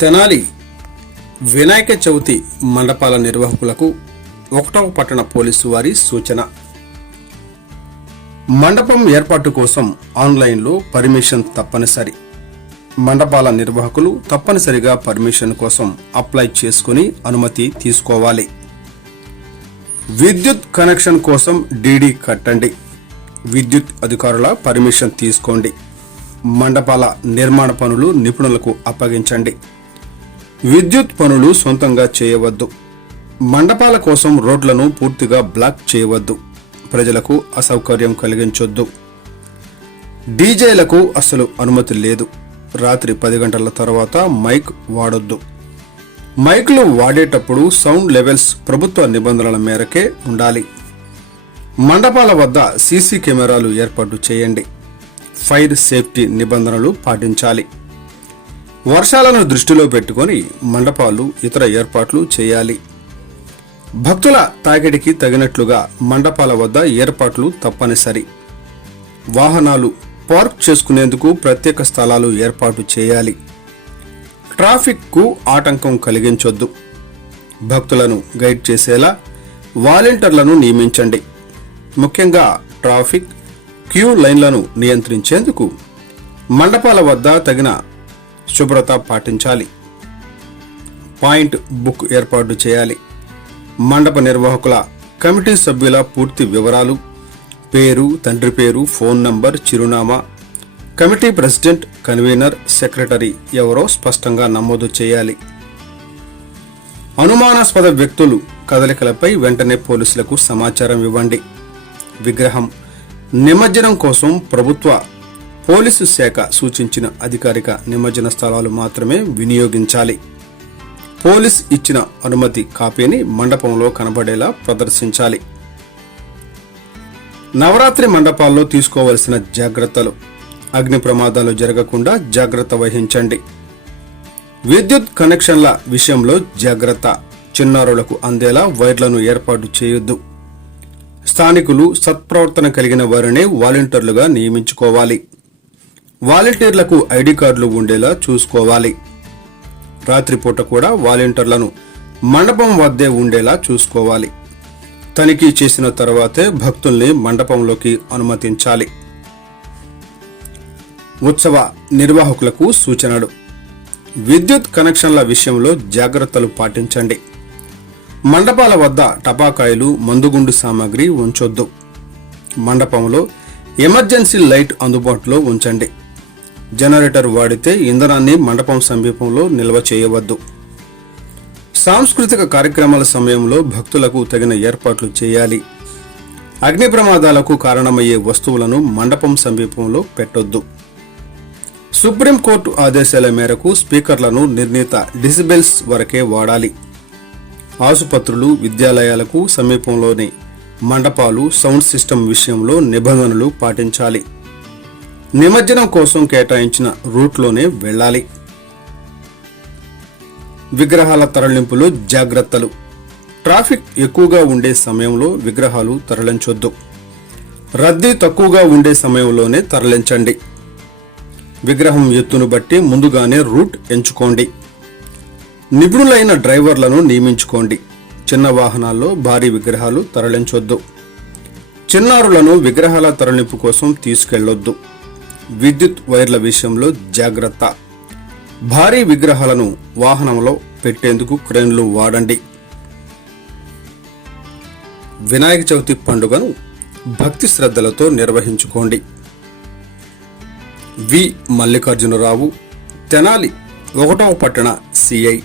తెనాలి వినాయక చవితి మండపాల నిర్వాహకులకు ఒకటవ పట్టణ పోలీసు వారి సూచన. మండపం ఏర్పాటు కోసం ఆన్లైన్లో పర్మిషన్ తప్పనిసరి. మండపాల నిర్వాహకులు తప్పనిసరిగా పర్మిషన్ కోసం అప్లై చేసుకుని అనుమతి తీసుకోవాలి. విద్యుత్ కనెక్షన్ కోసం డీడీ కట్టండి. విద్యుత్ అధికారుల పర్మిషన్ తీసుకోండి. మండపాల నిర్మాణ పనులు నిపుణులకు అప్పగించండి. విద్యుత్ పనులు సొంతంగా చేయవద్దు. మండపాల కోసం రోడ్లను పూర్తిగా బ్లాక్ చేయవద్దు. ప్రజలకు అసౌకర్యం కలిగించొద్దు. డీజేలకు అసలు అనుమతి లేదు. రాత్రి పది గంటల తర్వాత మైక్ వాడొద్దు. మైక్లు వాడేటప్పుడు సౌండ్ లెవెల్స్ ప్రభుత్వ నిబంధనల మేరకే ఉండాలి. మండపాల వద్ద సీసీ కెమెరాలు ఏర్పాటు చేయండి. ఫైర్ సేఫ్టీ నిబంధనలు పాటించాలి. వర్షాలను దృష్టిలో పెట్టుకొని మండపాలు ఇతర ఏర్పాట్లు చేయాలి. భక్తుల తాకిడికి తగినట్లుగా మండపాల వద్ద ఏర్పాట్లు తప్పనిసరి. వాహనాలు పార్క్ చేసుకునేందుకు ప్రత్యేక స్థలాలు ఏర్పాటు చేయాలి. ట్రాఫిక్కు ఆటంకం కలిగించొద్దు. భక్తులను గైడ్ చేసేలా వాలంటీర్లను నియమించండి. ముఖ్యంగా ట్రాఫిక్ క్యూ లైన్లను నియంత్రించేందుకు మండపాల వద్ద తగిన శుభ్రత పాటించాలి. పాయింట్ బుక్ ఏర్పాటు చేయాలి. మండప నిర్వాహకుల కమిటీ సభ్యుల పూర్తి వివరాలు పేరు తండ్రి పేరు ఫోన్ నంబర్ చిరునామా కమిటీ ప్రెసిడెంట్ కన్వీనర్ సెక్రటరీ ఎవరో స్పష్టంగా నమోదు చేయాలి. అనుమానాస్పద వ్యక్తులు కదలికలపై వెంటనే పోలీసులకు సమాచారం ఇవ్వండి. విగ్రహం నిమజ్జనం కోసం ప్రభుత్వ పోలీసు శాఖ సూచించిన అధికారిక నిమజ్జన స్థలాలు మాత్రమే వినియోగించాలి. పోలీస్ ఇచ్చిన అనుమతి కాపీని మండపంలో కనబడేలా ప్రదర్శించాలి. నవరాత్రి మండపాల్లో తీసుకోవలసిన జాగ్రత్తలు. అగ్ని ప్రమాదాలు జరగకుండా జాగ్రత్త వహించండి. విద్యుత్ కనెక్షన్ల విషయంలో జాగ్రత్త. చిన్నారులకు అందేలా వైర్లను ఏర్పాటు చేయొద్దు. స్థానికులు సత్ప్రవర్తన కలిగిన వారినే వాలంటీర్లుగా నియమించుకోవాలి. వాలంటీర్లకు ఐడి కార్డులు ఉండేలా చూసుకోవాలి. రాత్రిపూట కూడా వాలంటీర్లను మండపం వద్దే ఉండేలా చూసుకోవాలి. తనిఖీ చేసిన తర్వాతే భక్తుల్ని మండపంలోకి అనుమతించాలి. ఉత్సవ నిర్వాహకులకు సూచనలు. విద్యుత్ కనెక్షన్ల విషయంలో జాగ్రత్తలు పాటించండి. మండపాల వద్ద టపాకాయలు మందుగుండు సామాగ్రి ఉంచొద్దు. మండపంలో ఎమర్జెన్సీ లైట్ అందుబాటులో ఉంచండి. జనరేటర్ వాడితే ఇంధనాన్ని మండపం సమీపంలో నిల్వ చేయవద్దు. సాంస్కృతిక కార్యక్రమాల సమయంలో భక్తులకు తగిన ఏర్పాట్లు చేయాలి. అగ్ని ప్రమాదాలకు కారణమయ్యే వస్తువులను మండపం సమీపంలో పెట్టొద్దు. సుప్రీంకోర్టు ఆదేశాల మేరకు స్పీకర్లను నిర్ణీత డిసిబెల్స్ వరకే వాడాలి. ఆసుపత్రులు విద్యాలయాలకు సమీపంలోని మండపాలు సౌండ్ సిస్టమ్ విషయంలో నిబంధనలు పాటించాలి. నిమజ్జనం కోసం కేటాయించిన రూట్లోనే వెళ్ళాలి. విగ్రహాల తరలింపులో జాగ్రత్తలు. ట్రాఫిక్ ఎక్కువగా ఉండే సమయంలో విగ్రహాలు తరలించొద్దు. రద్దీ తక్కువగా ఉండే సమయంలోనే తరలించండి. విగ్రహం ఎత్తును బట్టి ముందుగానే రూట్ ఎంచుకోండి. నిపుణులైన డ్రైవర్లను నియమించుకోండి. చిన్న వాహనాల్లో భారీ విగ్రహాలు తరలించొద్దు. చిన్నారులను విగ్రహాల తరలింపు కోసం తీసుకెళ్ళొద్దు. విద్యుత్ వైర్ల విషయంలో జాగ్రత్త. భారీ విగ్రహాలను వాహనంలో పెట్టేందుకు క్రేన్లు వాడండి. వినాయక చవితి పండుగను భక్తి శ్రద్ధలతో నిర్వహించుకోండి. వి. మల్లికార్జునరావు తెనాలి ఒకటవ పట్టణ సిఐ.